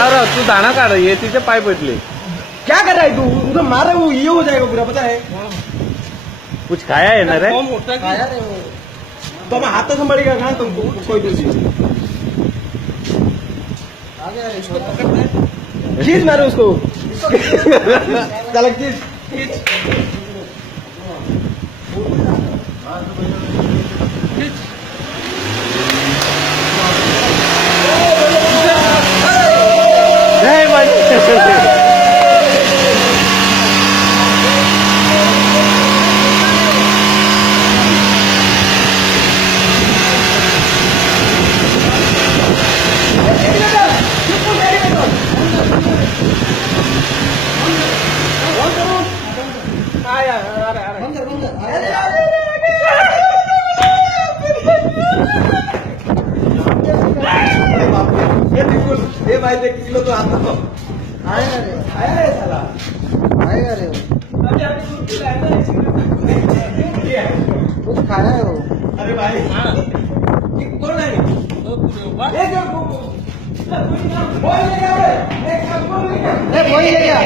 राव तू दाना काढ ये तिचे पाय पडले क्या कर रहा है तू उधर मार रहा है वो ये हो जाएगा पूरा पता है कुछ खाया है ना रे खाया रे वो तो मैं हाथ संभालेगा कहाँ तुमको कोई दूसरी खींच मारो उसको चल खींच जय माता ये भाई देख किलो तो आता तो आया रे साला आएगा रे कुछ खाना है वो अरे भाई कौन है वही ले गया